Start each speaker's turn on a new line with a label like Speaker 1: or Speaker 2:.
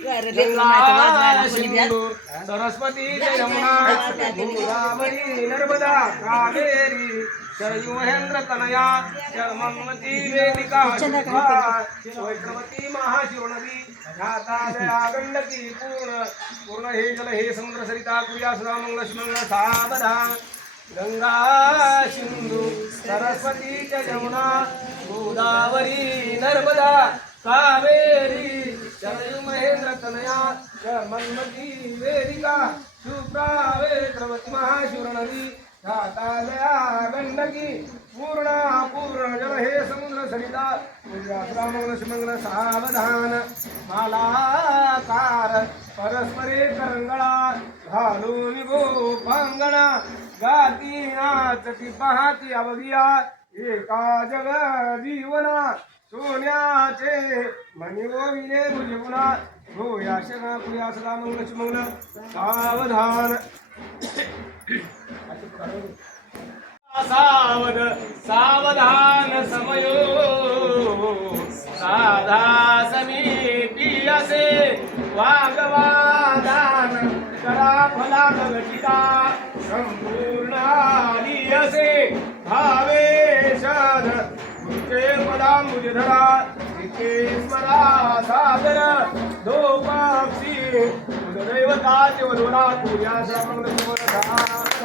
Speaker 1: गंगा सिंधू सरस्वती गोदावरी नर्मदा कावेरी. महेंद्र तनया शर्मन्वती वेदिका वैष्णवती महाशिवनदी गंडकी पूर्ण पूर्ण हे जल हे समुद्र सरिता कुया सुधा मंगल मंगल सावधान गंगा सिंधू सरस्वती च यमुना गोदावरी नर्मदा कावेरी. शरयू महेंद्र तनया मन्मती वेदिका शुभ्रा वेत्रवती महाशिवर धातालया गण्डकी पूर्ण पूर्ण जल हे समुद्र सरिता मंगल सुमंगल सावधान मालाकार परस्परे करंगळा घालून गोपांगणा गाती नाचती पाहती अवघिया एका जग जीवना सोन्याचे मणी भुजपुना हो या शना पुया सदा मंगल सुमंगल. सावधान. सावध सावधान समयो. साधा समीपी असे वागवादान करा फला गटिका संपूर्ण मुजधरा पदांबुज सादर धोपाक्षी पक्षी दैवताचे वधुरा पूजा श्रवण